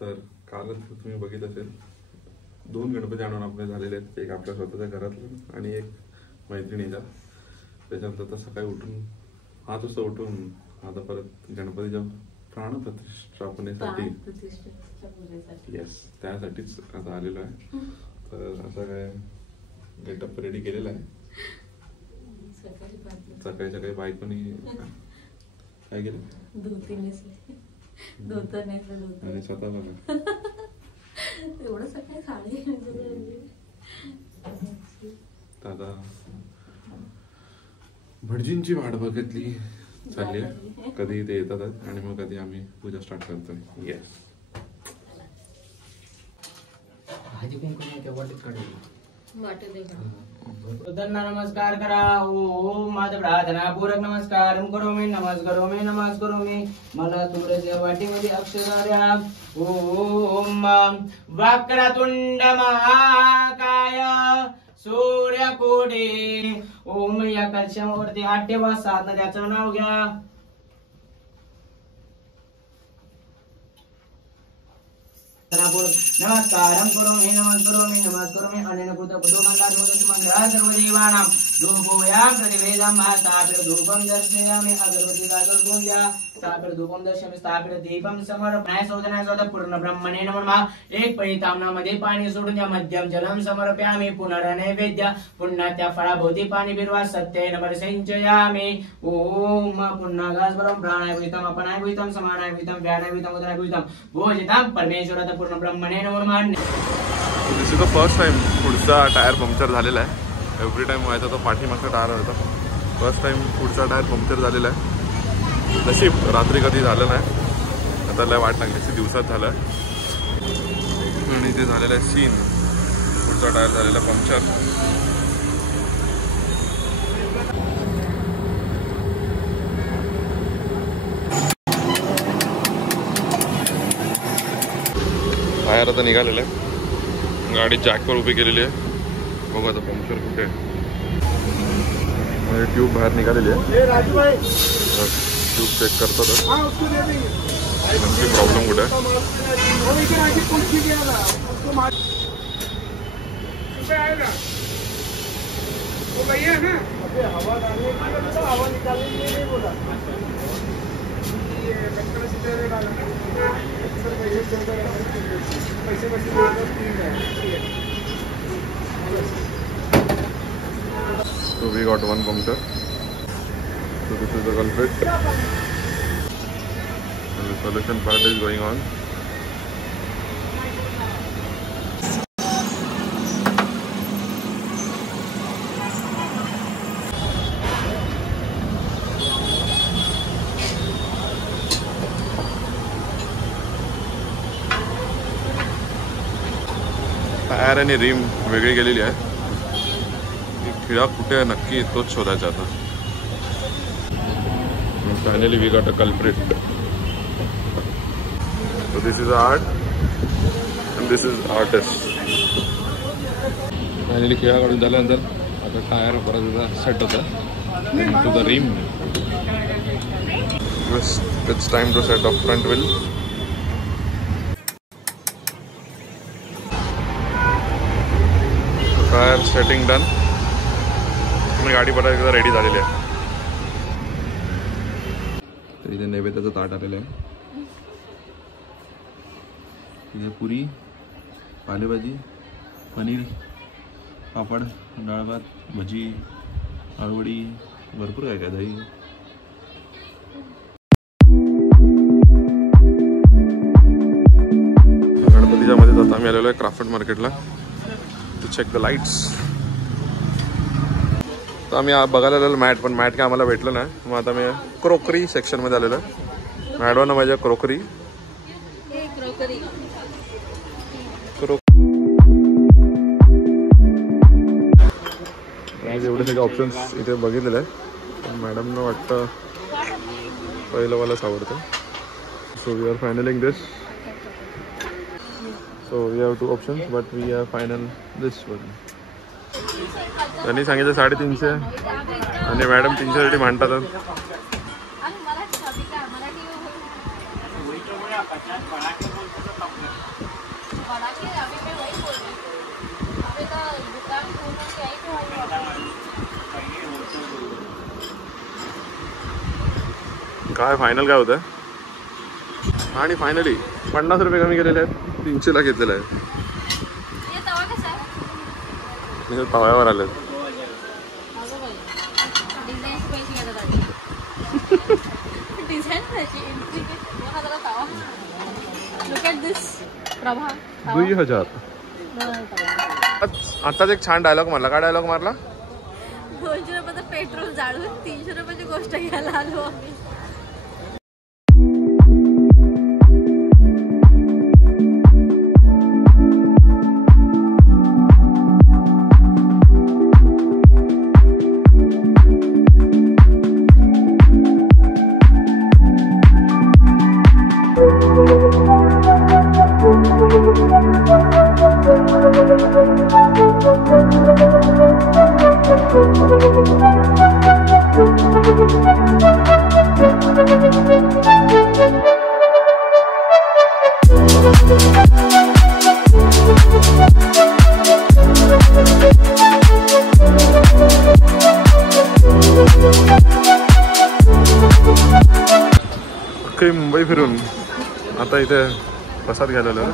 तर कालच तुम्ही बघितलं असेल 2 गणपती आणून आपले झालेले आहेत, एक आपल्या स्वतःच्या घरातलं आणि एक मैत्रिणीचा. त्याच्यानंतर आता सकाळी उठून 5 वाजता उठून आता परत गणपतीच्या प्राणप्रतिष्ठापनेसाठी येस त्यासाठीच आता आलेलो आहे. तर असं काय गेटअप रेडी केलेला आहे. सकाळी सकाळी बायकोनी काय केलं, आणि स्वतः बघा एवढं सकाळी खाली दादा भटजींची वाट बघितली चालली आहे. कधी ते येतात आणि मग कधी आम्ही पूजा स्टार्ट करतोय. येस नमस्कार करा. ओम माझा प्रार्थना पूरक नमस्कार करो मी नमस्कार करो मी मला तुळशीच्या वाटीमध्ये अक्षर द्या. ओम वक्रतुंड महाकाय सूर्यकोटी. ओम या कलशावरती 8 ठेवा, 7 त्याचं नाव घ्या. नमस्कारं करोमि नमस्करोमि अनेन कृतपुत्रमङ्गलात् सर्वदेवानां धूपोऽयं प्रतिवेदं तापे धूपं दर्शयामि. अगरबत्ती दाखवून द्या. तापे धूपं दर्शयामि. तापे दीपं समर्पयामि. शोधनाय पूर्ण ब्रह्मणे नमः. एक परितामनामध्ये पाणी सोडून द्या. मध्यम जलं समर्पयामि. पुनर्नैवेद्य पुन्हा त्या फळाभोवती पाणी बिरवा. सत्येन परिसिंचयामि. ओम पुन्हागास परम प्राणाय भूतं अपनाय भूतं समानाय भूतं व्यानाय भूतं उदराय भूतं भोजितं परमेश्वरात पूर्ण ब्रह्मणे नमः. दिस इज द फर्स्ट टाइम पुढचा टायर पंक्चर झालेला आहे. एव्हरी टाइम व्हायचा तो पाठीमागचा टायर होता. फर्स्ट टाइम पुढचा टायर पंक्चर झालेला आहे. नशीब रात्री कधी झालं नाही. आता लय वाट लागली, दिवसात झालं आणि ते झालेलं आहे सीन. पुढचा टायर झालेला पंक्चर. टायर आता निघालेलं आहे. गाडी जॅकवर उभी केलेली आहे. बघू आता पंक्चर कुठे आहे. ट्यूब बाहेर निघालेली आहे. ट्यूब चेक करतात नक्की प्रॉब्लेम कुठे आहे. So we got one puncture. So this is the culprit. And the solution part is going on. Tyre आणि रिम वेगळी गेलेली आहे. खिळा कुठे नक्की तोच शोधायचा आता. Finally we got a culprit. So this is art and this is artist. Finally खिळा काढून झाल्यानंतर आता टायर परत सेट होता to the rim. It's time to set up front wheel. Tyre setting done. गाडी परत एकदा रेडी झालेली आहे. तर इथे नैवेद्याचं ताट आलेलं आहे. इथे पुरी, पालेभाजी, पनीर, पापड, डाळ भात, भजी, आळूवडी, भरपूर काय काय दही. गणपतीच्या मध्ये आता आम्ही आलेलो आहे क्राफ्ट मार्केटला टू चेक द लाईट्स. तर आम्ही बघायला आलेलो मॅट, पण मॅट काय आम्हाला भेटलं नाही. मग आता मी क्रोकरी सेक्शनमध्ये आलेलो आहे. मॅडम ना माझ्या क्रोकरी एवढे सगळे ऑप्शन्स इथे बघितलेले आहे. पण मॅडमनं वाटतं पहिलंवालाच आवडतं. So we are finalising this. So we have 2 options but we are final this one. त्यांनी सांगितलं 350 आणि मॅडम 300साठी मांडतात. काय फायनल काय होतं आणि फायनली 50 रुपये कमी केलेले आहेत, 300ला घेतलेलं आहे. म्हणजे तव्यावर आले. दुई हजार. आताच एक छान डायलॉग मारला. काय डायलॉग मारला? 200 रुपयाचं पेट्रोल जाळून 300 रुपयाची गोष्ट घ्यायला आलो आम्ही. अख्खी मुंबई फिरून आता इथे प्रसाद घ्यायला आलो.